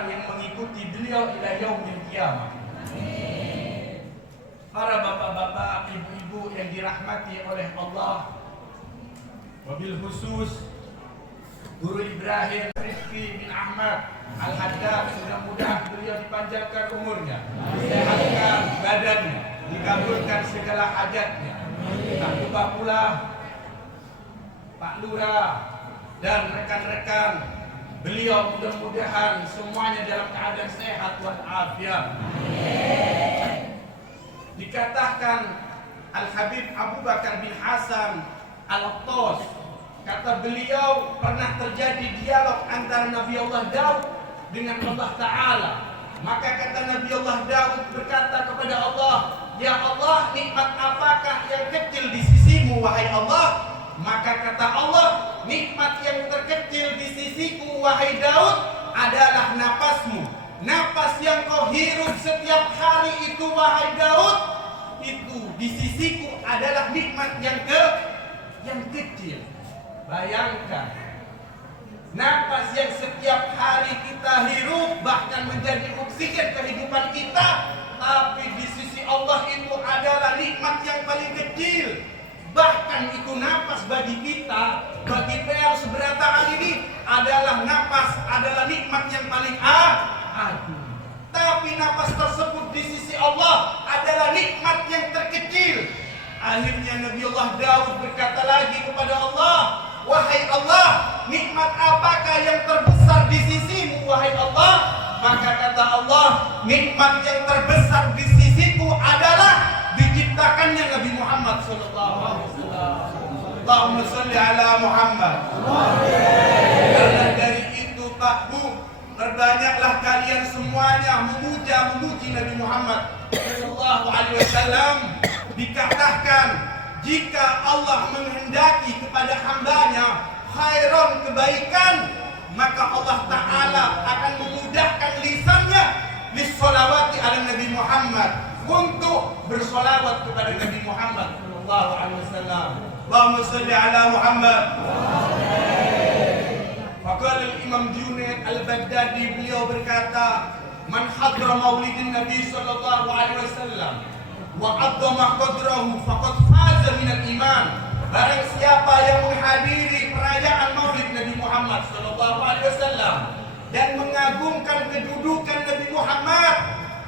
orang yang mengikuti beliau ila yaumil qiyamah. Para bapak-bapak, ibu-ibu yang dirahmati oleh Allah, wabil khusus Guru Ibrahim Rizki bin Ahmad Al-Haddad, mudah-mudahan beliau dipanjangkan umurnya, disehatkan badannya, dikabulkan segala hajatnya. Tak lupa pula Pak Lurah dan rekan-rekan beliau, mudah-mudahan semuanya dalam keadaan sehat walafiat. Dikatakan Al-Habib Abu Bakar bin Hasan Al-Attas, kata beliau, pernah terjadi dialog antara Nabi Allah Daud dengan Allah Ta'ala. Maka kata Nabi Allah Daud berkata kepada Allah, ya Allah, nikmat apakah yang kecil di sisimu wahai Allah? Maka kata Allah, nikmat yang terkecil di sisiku wahai Daud adalah napasmu. Napas yang kau hirup setiap hari itu wahai Daud, itu di sisiku adalah nikmat yang kecil. Bayangkan, napas yang setiap hari kita hirup bahkan menjadi oksigen kehidupan kita, tapi di sisi Allah itu adalah nikmat yang paling kecil. Bahkan itu napas bagi kita, bagi PR seberataan ini adalah napas, adalah nikmat yang paling agung. Tapi napas tersebut di sisi Allah adalah nikmat yang terkecil. Akhirnya Nabi Allah Daud berkata lagi kepada Allah, wahai Allah, nikmat apakah yang terbesar di sisimu wahai Allah? Maka kata Allah, nikmat yang terbesar di sisiku adalah diciptakannya Nabi Muhammad sallallahu alaihi wasallam. Allahumma shalli ala Muhammad. Karena dari itu Pak Bu, perbanyaklah kalian semuanya memuji Nabi Muhammad sallallahu alaihi wasallam. Dikatakan jika Allah menghendaki kepada hambanya khairan, kebaikan, maka Allah Ta'ala akan memudahkan lisannya lissolawati ala Nabi Muhammad, untuk bersolawat kepada Nabi Muhammad sallallahu alaihi wasallam. Allahumma shalli ala Muhammad. Faqala al-Imam Junaid al-Baghdadi, beliau berkata, man hadra maulidin Nabi sallallahu alaihi wasallam wa 'azzama qadrahu faqad faza min al-iman. Barang siapa yang menghadiri perayaan Maulid Nabi Muhammad sallallahu alaihi wasallam dan mengagungkan kedudukan Nabi Muhammad,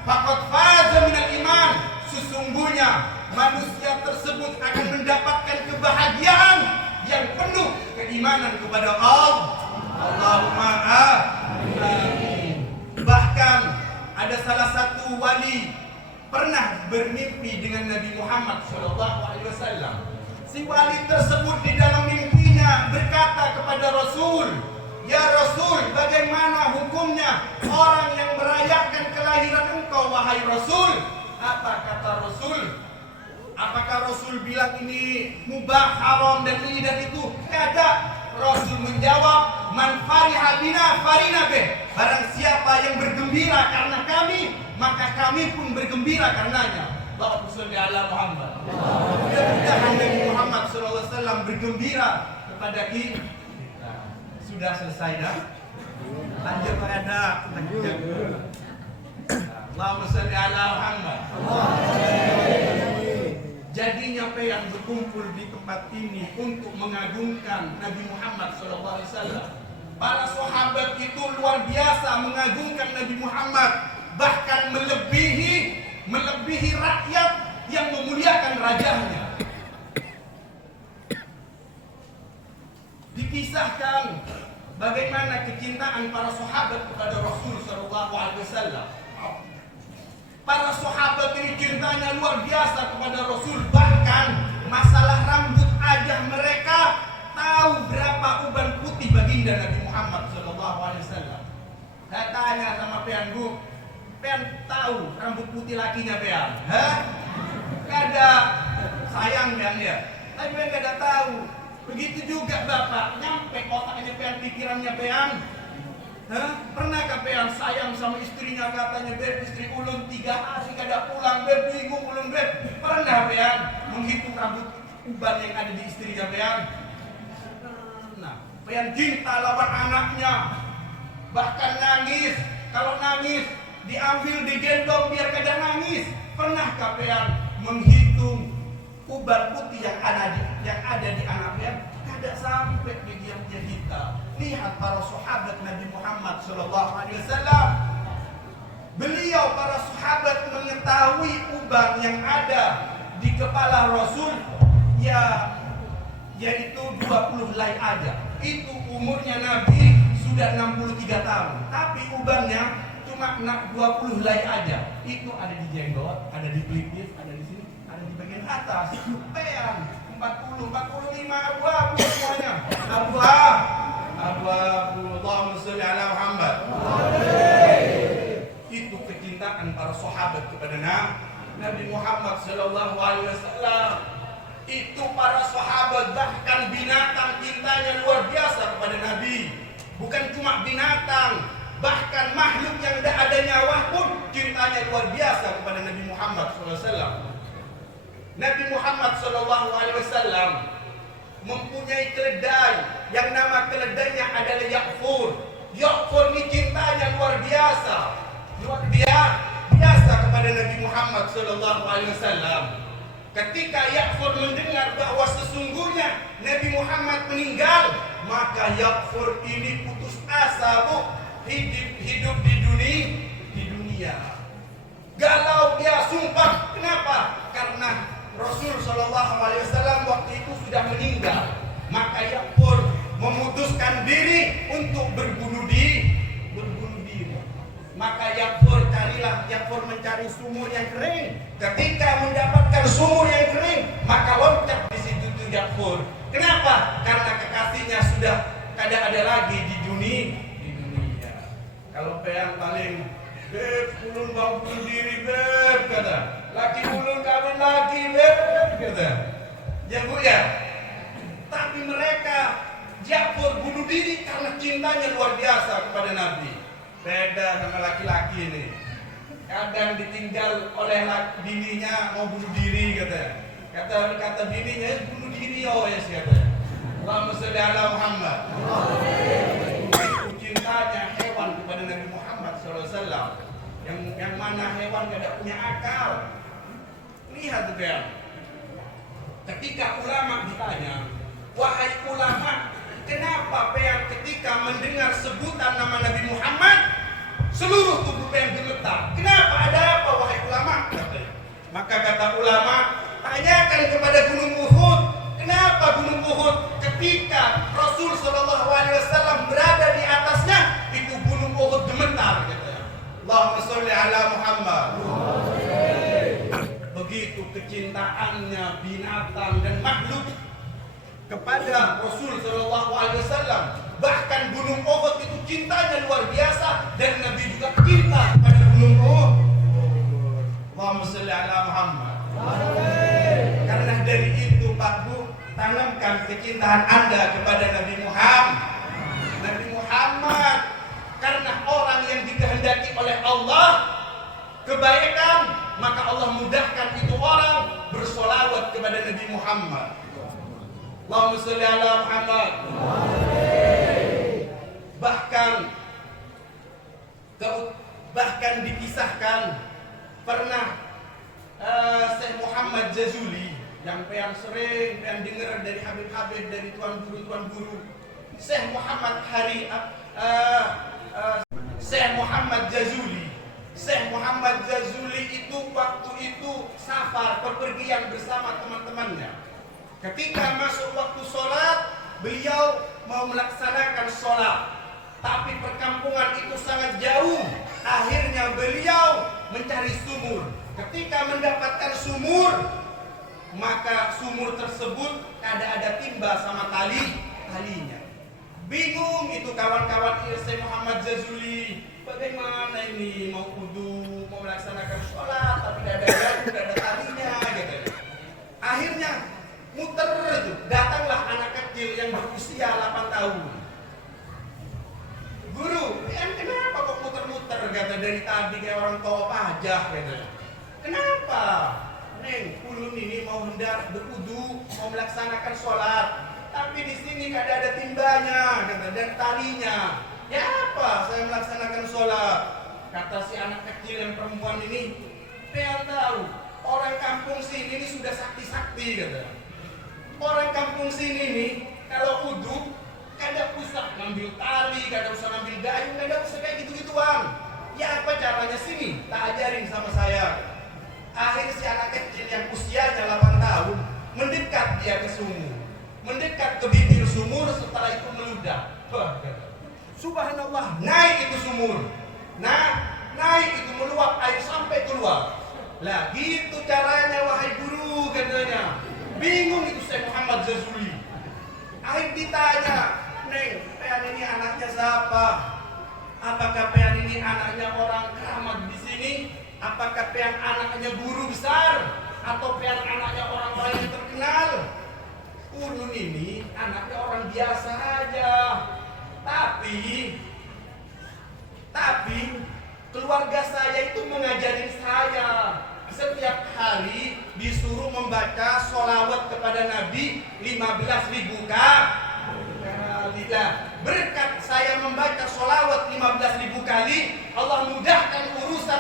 faqad faza min al-iman, sesungguhnya manusia tersebut akan mendapatkan kebahagiaan yang penuh keimanan kepada Allah. Allahumma amin. Bahkan ada salah satu wali pernah bermimpi dengan Nabi Muhammad SAW. Si wali tersebut di dalam mimpinya berkata kepada Rasul, ya Rasul, bagaimana hukumnya orang yang merayakan kelahiran engkau wahai Rasul? Apa kata Rasul? Apakah Rasul bilang ini mubah, haram, dan ini dan itu? Tidak. Rasul menjawab, man fariha bina farina bih. Barang siapa yang bergembira karena kami, maka kami pun bergembira karenanya. Allahumma shalli ala Muhammad. Mudah-mudahan Nabi Muhammad SAW bergembira kepada kita. Sudah selesai dah? Lanjut pada Allahumma shalli ala Muhammad. Jadinya yang berkumpul di tempat ini untuk mengagungkan Nabi Muhammad SAW. Para sahabat itu luar biasa mengagungkan Nabi Muhammad, bahkan melebihi rakyat yang memuliakan rajanya. Dikisahkan bagaimana kecintaan para sahabat kepada Rasul SAW. Para sahabat ini cintanya luar biasa kepada Rasul. Bahkan masalah rambut aja mereka tahu berapa uban putih baginda Nabi Muhammad SAW. Saya tanya sama Pean, Bu, Pean tahu rambut putih lakinya Pean? Hah? Gak ada. Sayang Pean ya. Tapi Pean gak ada tahu. Begitu juga Bapak, nyampe otaknya Pean, pikirannya Pean. Hah? Pernahkah Pean sayang sama istrinya, katanya, Beb, istri ulun 3 hari kada pulang, Beb, bingung ulun, Beb. Pernah Pean menghitung rambut uban yang ada di istrinya Pean? Nah, Pean cinta lawan anaknya, bahkan nangis kalau nangis diambil digendong biar kada nangis. Pernah kapean menghitung uban putih yang ada di anak pean? Kada sampai di diam-diam kita. Lihat para sahabat Nabi Muhammad sallallahu alaihi wasallam. Beliau para sahabat mengetahui uban yang ada di kepala Rasul yaitu 20 helai aja. Itu umurnya Nabi sudah 63 tahun. Tapi ubannya cuma 20 helai aja. Itu ada di jenggot, ada di pelipis, ada di sini, ada di bagian atas. Pean 40, 45 abu-abu semuanya. Abu-abu. Allahumma sholli ala Muhammad. Itu kecintaan para sahabat kepada Nabi Muhammad sallallahu alaihi wasallam. Itu para sahabat bahkan binatang cintanya luar biasa kepada Nabi. Bukan cuma binatang, bahkan makhluk yang tidak ada nyawa pun cintanya luar biasa kepada Nabi Muhammad SAW. Nabi Muhammad SAW mempunyai keledai yang nama keledainya adalah Ya'fur. Ya'fur ini cintanya luar biasa kepada Nabi Muhammad SAW. Ketika Ya'fur mendengar bahwa sesungguhnya Nabi Muhammad meninggal, maka Ya'fur ini putus asa hidup di dunia. Galau dia, sumpah. Kenapa? Karena Rasul Shallallahu Alaihi Wasallam waktu itu sudah meninggal. Maka Ya'fur memutuskan diri untuk berbunuh diri. Maka Ya'fur mencari sumur yang kering. Ketika mendapatkan sumur yang kering, maka loncat di situ tuh Ya'fur. Kenapa? Karena kekasihnya sudah kada ada lagi di dunia. Kalau peang paling, beb, ulun mau bunuh diri, beb, kata. Laki ulun kawin lagi, beb, kata. Ya bu ya. Tapi mereka Ya'fur bunuh diri karena cintanya luar biasa kepada Nabi. Beda sama laki-laki ini. Kadang ditinggal oleh bininya mau bunuh diri, kata bininya bunuh diri ya kata. Allahumma sholli ala Muhammad. Cintanya hewan kepada Nabi Muhammad SAW, yang mana hewan tidak punya akal. Lihat tuh ya. Ketika ulama ditanya, wahai ulama, kenapa peang ketika mendengar sebutan nama Nabi Muhammad seluruh tubuh peang gemetar? Kenapa? Ada apa wahai ulama? Maka kata ulama, tanyakan kepada Gunung Uhud. Kenapa Gunung Uhud ketika Rasul Shallallahu Alaihi Wasallam berada di atasnya itu Gunung Uhud gemetar? Allahumma sholli ala Muhammad. Begitu kecintaannya binatang dan makhluk kepada Rasul Shallallahu Alaihi Wasallam. Bahkan Gunung Uhud itu cintanya luar biasa, dan Nabi juga cinta pada Gunung Uhud. Allahumma sholli ala Muhammad. Karena dari itu Pak Bu, tanamkan kecintaan Anda kepada Nabi Muhammad. Nabi Muhammad karena orang yang dikehendaki oleh Allah kebaikan, maka Allah mudahkan itu orang bersolawat kepada Nabi Muhammad. Allahumma sholli ala Muhammad. Bahkan dikisahkan pernah Syekh Muhammad Jazuli yang sering dengar dari Habib-Habib, dari tuan guru. Syekh Muhammad Jazuli itu waktu itu safar perpergian bersama teman-temannya. Ketika masuk waktu sholat, beliau mau melaksanakan sholat, tapi perkampungan itu sangat jauh. Akhirnya beliau mencari sumur. Ketika mendapatkan sumur, maka sumur tersebut ada timba sama talinya. Bingung itu kawan-kawan Syekh Muhammad Jazuli, bagaimana ini mau wudu, mau melaksanakan sholat, tapi tidak ada talinya, gitu. Akhirnya muter itu, datanglah anak kecil yang berusia 8 tahun. Guru, kenapa kok muter-muter, kata, dari tadi kayak orang tua pajak, gitu. Kenapa? Neng, ulun ini mau hendak berwudu, mau melaksanakan sholat, tapi di sini kada ada timbanya, kata, dan talinya. Ya apa? Saya melaksanakan sholat. Kata si anak kecil yang perempuan ini, "Pean tahu, orang kampung sini ini sudah sakti-sakti," kata. "Orang kampung sini nih kalau uduk kada usah ngambil tali, kada usah ngambil gayung, kada usah kayak gitu-gituan. Ya apa caranya sini? Tak ajarin sama saya." Akhirnya si anak kecil yang usianya 8 tahun mendekat dia ke sumur, mendekat ke bibir sumur, setelah itu meludah. Subhanallah, naik itu sumur. Naik itu meluap air sampai keluar. Lah gitu caranya wahai guru, katanya. Bingung itu Syekh Muhammad Jazuli. Akhir ditanya, "Neng, Pean ini anaknya siapa? Apakah Pean ini anaknya orang keramat di sini? Apakah Pean anaknya guru besar? Atau Pean anaknya orang-orang yang terkenal?" "Ulun ini anaknya orang biasa aja. Tapi keluarga saya itu mengajarin saya setiap hari disuruh membaca sholawat kepada Nabi 15.000 kali. Berkat saya membaca sholawat 15.000 kali, Allah mudahkan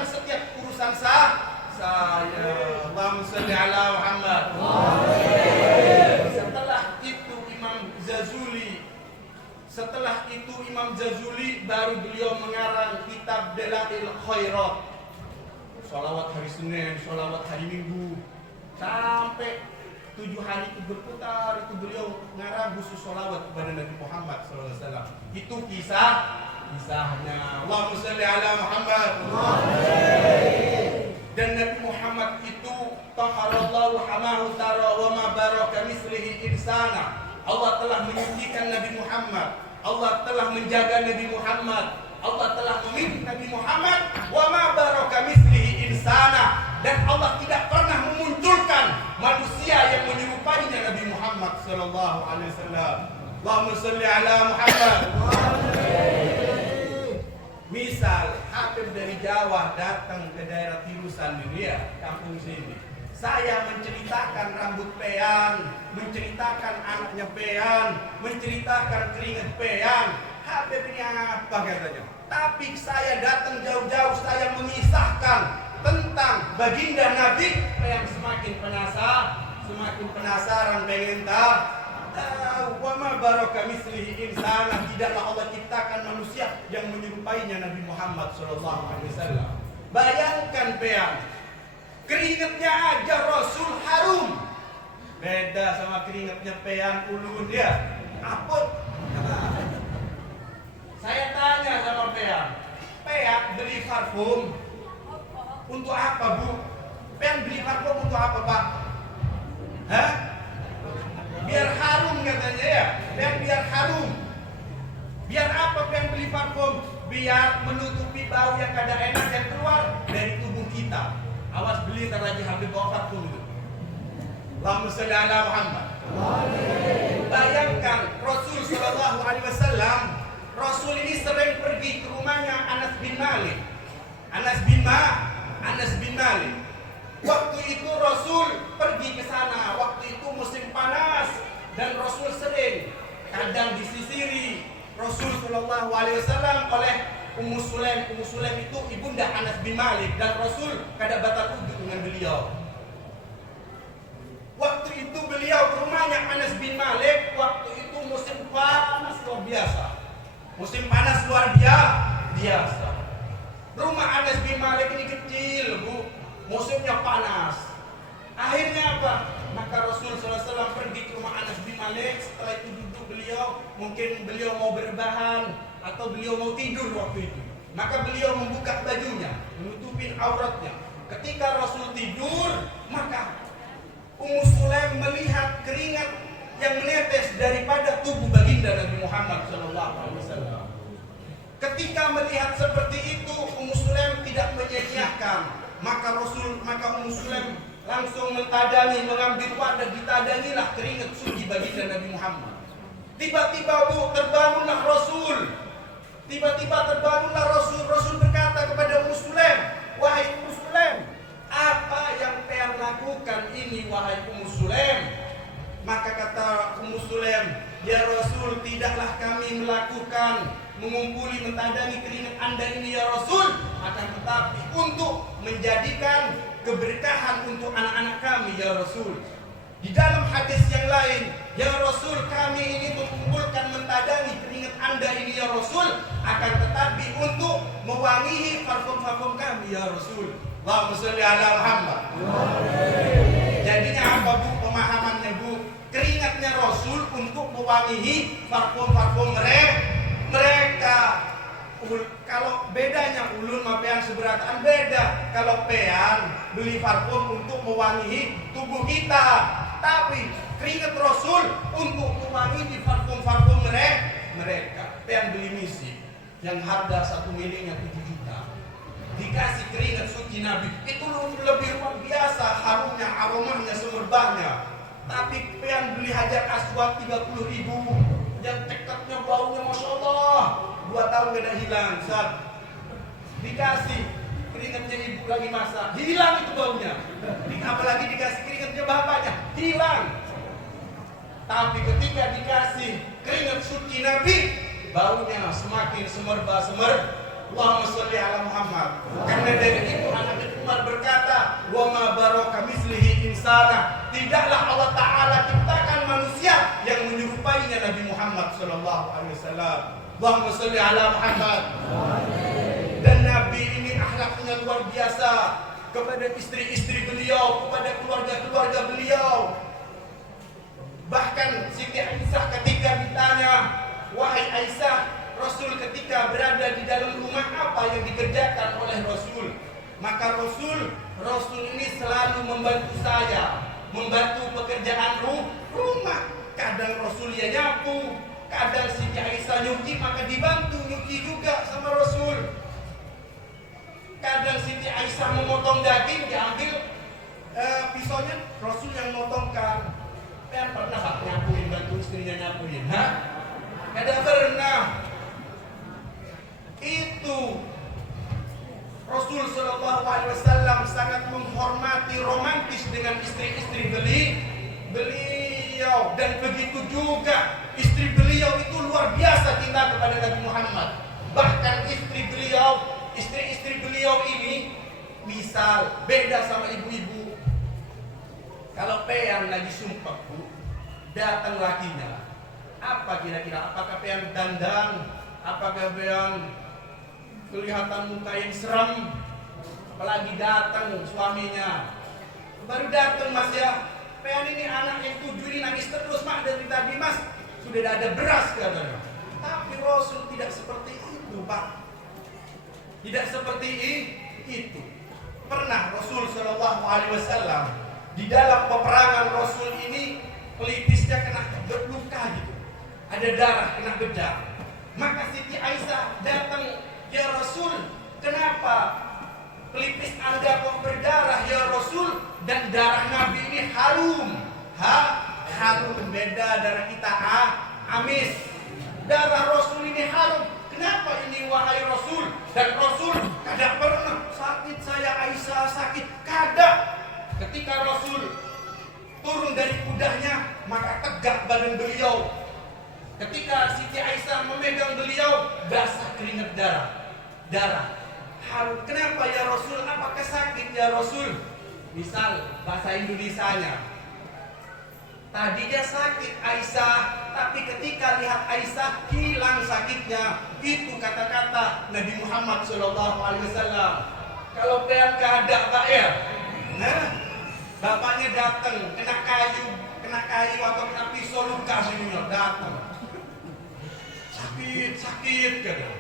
setiap urusan saya. Allahumma sholli ala Muhammad." Setelah itu Imam Jazuli baru beliau mengarang kitab Dalail Khairat. Sholawat hari Senin, sholawat hari Minggu, sampai 7 hari itu berputar, itu beliau ngarang khusus sholawat kepada Nabi Muhammad SAW. Itu kisahnya. Allahumma sholli ala Muhammad. Dan Nabi Muhammad itu taharallahu hamahu tara wa ma baraka mislihi insana. Allah telah menyucikan Nabi Muhammad, Allah telah menjaga Nabi Muhammad, Allah telah memilih Nabi Muhammad, wa ma baraka mislihi insana, dan Allah tidak pernah memunculkan manusia yang menyerupainya Nabi Muhammad sallallahu alaihi wasallam. Allahumma shalli ala Muhammad. Misal Habib dari Jawa datang ke daerah Tirusan ini ya, kampung sini. Saya menceritakan rambut Pean, menceritakan anaknya Pean, menceritakan keringat Pean. Habib ini apa katanya? Tapi saya datang jauh-jauh, saya mengisahkan tentang baginda Nabi. Pean semakin penasaran, pengen tahu. Wa ma baraka mislihi insana, tidaklah Allah ciptakan manusia yang menyerupainya Nabi Muhammad sallallahu alaihi wasallam. Bayangkan Pean, keringatnya aja Rasul harum. Beda sama keringatnya Pean ulun dia. Apot. Saya tanya sama Pean, "Pean beli parfum untuk apa, Bu? Pean beli parfum untuk apa, Pak?" "Hah? Biar harum," katanya ya. "Pean biar harum." "Biar apa Pean beli parfum?" "Biar menutupi bau yang kada enak yang keluar dari tubuh kita." Awas beli ntar lagi Habib wafat pun itu. Allahumma sholli ala Muhammad. Bayangkan Rasul sallallahu alaihi wasallam, Rasul ini sering pergi ke rumahnya Anas bin Malik. Anas bin Malik. Waktu itu Rasul pergi ke sana, waktu itu musim panas, dan Rasul sering kadang disisiri Rasul sallallahu alaihi wasallam oleh Ummu Sulaim itu ibunda Anas bin Malik, dan Rasul kada batal wudhu dengan beliau. Waktu itu beliau ke rumahnya Anas bin Malik, waktu itu musim panas luar biasa. Rumah Anas bin Malik ini kecil, Bu. Musimnya panas. Akhirnya apa? Maka Rasul SAW pergi ke rumah Anas bin Malik. Setelah itu duduk beliau, mungkin beliau mau berbahan atau beliau mau tidur waktu itu. Maka beliau membuka bajunya, menutupin auratnya. Ketika Rasul tidur, maka Ummu Sulaim melihat keringat yang menetes daripada tubuh baginda Nabi Muhammad SAW. Ketika melihat seperti itu, Ummu Sulaim tidak menyia-nyiakan. Maka Ummu Sulaim langsung mentadani, mengambil wadah, ditadangilah keringat suci baginda Nabi Muhammad. Tiba-tiba terbangunlah Rasul. Rasul berkata kepada Ummu Sulaim, "Wahai Ummu Sulaim, apa yang Pean lakukan ini, wahai Ummu Sulaim?" Maka kata Ummu Sulaim, "Ya Rasul, tidaklah kami melakukan mengumpuli, mentandani keringat Anda ini ya Rasul, akan tetapi untuk menjadikan keberkahan untuk anak-anak kami ya Rasul. Di dalam hadis yang lain, ya Rasul, kami ini mengumpulkan mentadangi keringat Anda ini ya Rasul, akan tetapi untuk mewangi parfum-parfum kami ya Rasul. Allahumma sholli ala Muhammad. Jadinya apa Bu pemahamannya Bu? Keringatnya Rasul untuk mewangi parfum-parfum mereka. Kalau bedanya ulun sama pean seberataan beda. Kalau pean beli parfum untuk mewangi tubuh kita, tapi keringat Rasul untuk mewangi di parfum-parfum mereka. Pean beli misi yang harga 1 milinya 7 juta, dikasih keringat suci Nabi, itu lebih luar biasa harumnya, aromanya, semerbahnya. Tapi pean beli hajar aswad 30.000 yang cekatnya baunya Masya Allah, 2 tahun beda hilang. Saat dikasih keringatnya ibu lagi masak, hilang itu baunya. Apalagi dikasih keringatnya bapaknya, hilang. Tapi ketika dikasih keringat suci Nabi, baunya semakin semerbah. Allahumma sholli ala Muhammad. Karena dari itu anak Umar berkata, wa ma baraka mislihi insana. Tidaklah Allah Ta'ala ciptakan manusia yang menyerupainya Nabi Muhammad sallallahu alaihi wasallam. Allahumma sholli ala Muhammad. Dan Nabi ini akhlaknya luar biasa kepada istri-istri beliau, kepada keluarga-keluarga beliau. Bahkan Siti Aisyah ketika ditanya, wahai Aisyah, Rasul ketika berada di dalam rumah apa yang dikerjakan oleh Rasul? Maka Rasul ini selalu membantu saya, membantu pekerjaan rumah. Kadang Rasul ya nyapu, kadang Siti Aisyah nyuci, maka dibantu nyuci juga sama Rasul. Kadang Siti Aisyah memotong daging, diambil pisaunya, Rasul yang memotongkan. Kan pernah Pak nyapuin, bantu istrinya nyapuin? Hah? Kada pernah. Itu Rasul Shallallahu Alaihi Wasallam sangat menghormati, romantis dengan istri-istri beliau, dan begitu juga istri beliau itu luar biasa cinta kepada Nabi Muhammad. Bahkan istri-istri beliau ini, misal beda sama ibu-ibu. Kalau peang lagi sumpah Bu, datang lakinya, apa kira-kira? Apakah peang dandan? Apakah peang kelihatan muka yang seram? Apalagi datang suaminya, baru datang Mas ya, pean ini anak yang 7 ini nangis terus Mak dari tadi Mas, sudah ada beras katanya. Tapi Rasul tidak seperti itu Pak, tidak seperti itu. Pernah Rasul Shallallahu Alaihi Wasallam di dalam peperangan Rasul ini pelipisnya kena luka gitu, ada darah kena bedah. Maka Siti Aisyah datang, ya Rasul, kenapa pelipis Anda kok berdarah ya Rasul? Dan darah Nabi ini harum. Harum, beda darah kita amis. Darah Rasul ini harum. Kenapa ini wahai Rasul? Dan Rasul kada pernah sakit saya Aisyah sakit, kada. Ketika Rasul turun dari kudanya, maka tegak badan beliau. Ketika Siti Aisyah memegang beliau, basah keringat darah harum. Kenapa ya Rasul? Apakah sakit ya Rasul? Misal bahasa Indonesianya, tadi dia sakit Aisyah, tapi ketika lihat Aisyah hilang sakitnya. Itu kata-kata Nabi Muhammad SAW. Kalau pean keadaan Pak ya, nah bapaknya datang kena kayu atau kena pisau luka sini datang, sakit kata.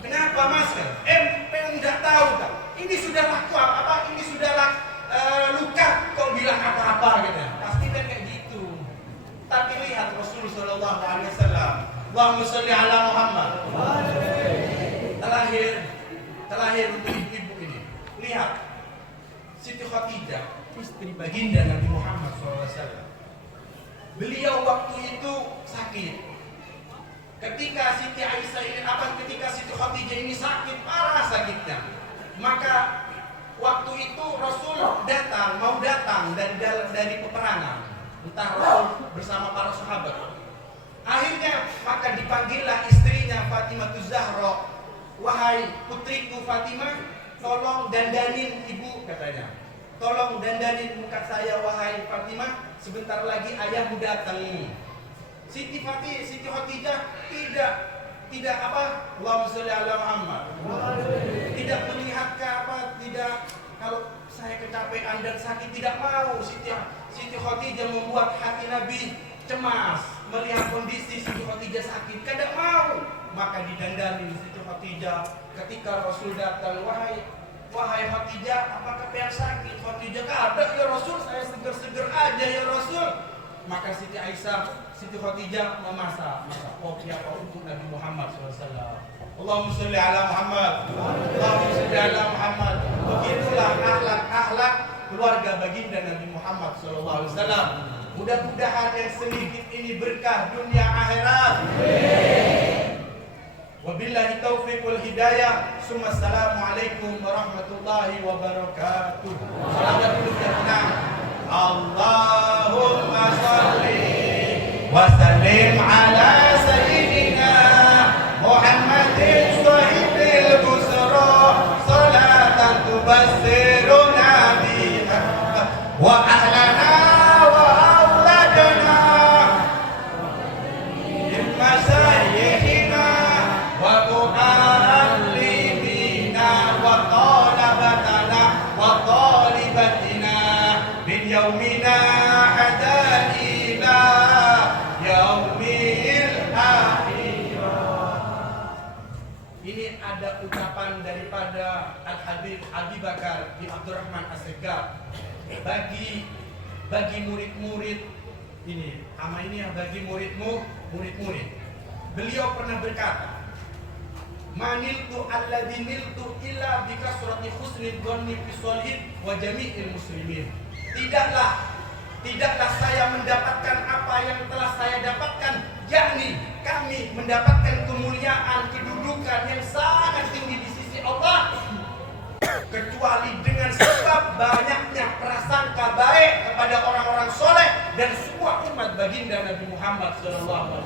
Kenapa Mas? Pengen nggak tahu kan? Ini sudah laku apa? Ini sudah luka. Kok bilang apa-apa gitu? Pasti kan kayak gitu. Tapi lihat Rasul Shallallahu Alaihi Wasallam. Allahumma sholli ala Muhammad. Terlahir untuk ibu ini. Lihat Siti Khadijah, istri baginda Nabi Muhammad SAW. Beliau waktu itu sakit. Ketika Siti Aisyah ini ketika Siti Khadijah ini sakit, parah sakitnya, maka waktu itu Rasul mau datang dari peperangan, entah Rasul bersama para sahabat. Akhirnya maka dipanggillah istrinya Fatimah Zahra wahai putriku Fatimah, tolong dandanin ibu, katanya. Tolong dandanin muka saya wahai Fatimah, sebentar lagi ayahmu datang. Siti Khadijah tidak apa, Allahumma sholli ala Muhammad. Tidak melihat ke apa, tidak, kalau saya kecapean dan sakit, tidak mau. Siti Khadijah membuat hati Nabi cemas melihat kondisi Siti Khadijah sakit, tidak mau. Maka didandani Siti Khadijah. Ketika Rasul datang, wahai Khadijah, apakah yang sakit? Khadijah, ada ya Rasul, saya seger-seger aja ya Rasul. Maka Siti Khadijah memasak kopi apa untuk Nabi Muhammad SAW. Allahumma sholli ala Muhammad. Allahumma sholli ala Muhammad. Begitulah akhlak keluarga baginda Nabi Muhammad SAW. Mudah-mudahan yang sedikit ini berkah dunia akhirat. Wabillahi taufiq wal hidayah. Assalamualaikum warahmatullahi wabarakatuh. Selamat berjalan. Allahumma sholli wa sallim ala sayyidina Muhammadin sahibil busra, salatan tubassiruna biha wa ahlana wa auladana min masayyidina wa mu'allimina wa talabatana wa talibatina min yaumina hatta ila yaumil akhirah. Ini ada ucapan daripada Al-Habib Abi Bakar bin Abdurrahman As-Segaf bagi murid-murid ini. Ama ini bagi murid-murid. Beliau pernah berkata, maniltu alladhi niltu illa bikasrati husnid dhanni fi sholihin wa jami'il muslimin. Tidaklah saya mendapatkan apa yang telah saya dapatkan, yakni kami mendapatkan kemuliaan, kedudukan yang sangat tinggi di sisi Allah, kecuali dengan sebab banyaknya prasangka baik kepada orang-orang soleh dan semua umat baginda Nabi Muhammad SAW.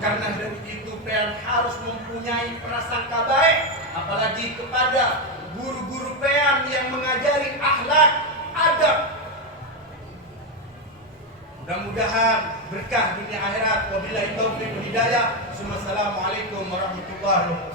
Karena dari itu kalian harus mempunyai prasangka baik, apalagi kepada guru-guru kalian yang mengajari akhlak, adab. Mudah-mudahan berkah dunia akhirat. Wabillahi taufiq wal hidayah. Assalamualaikum warahmatullahi wabarakatuh.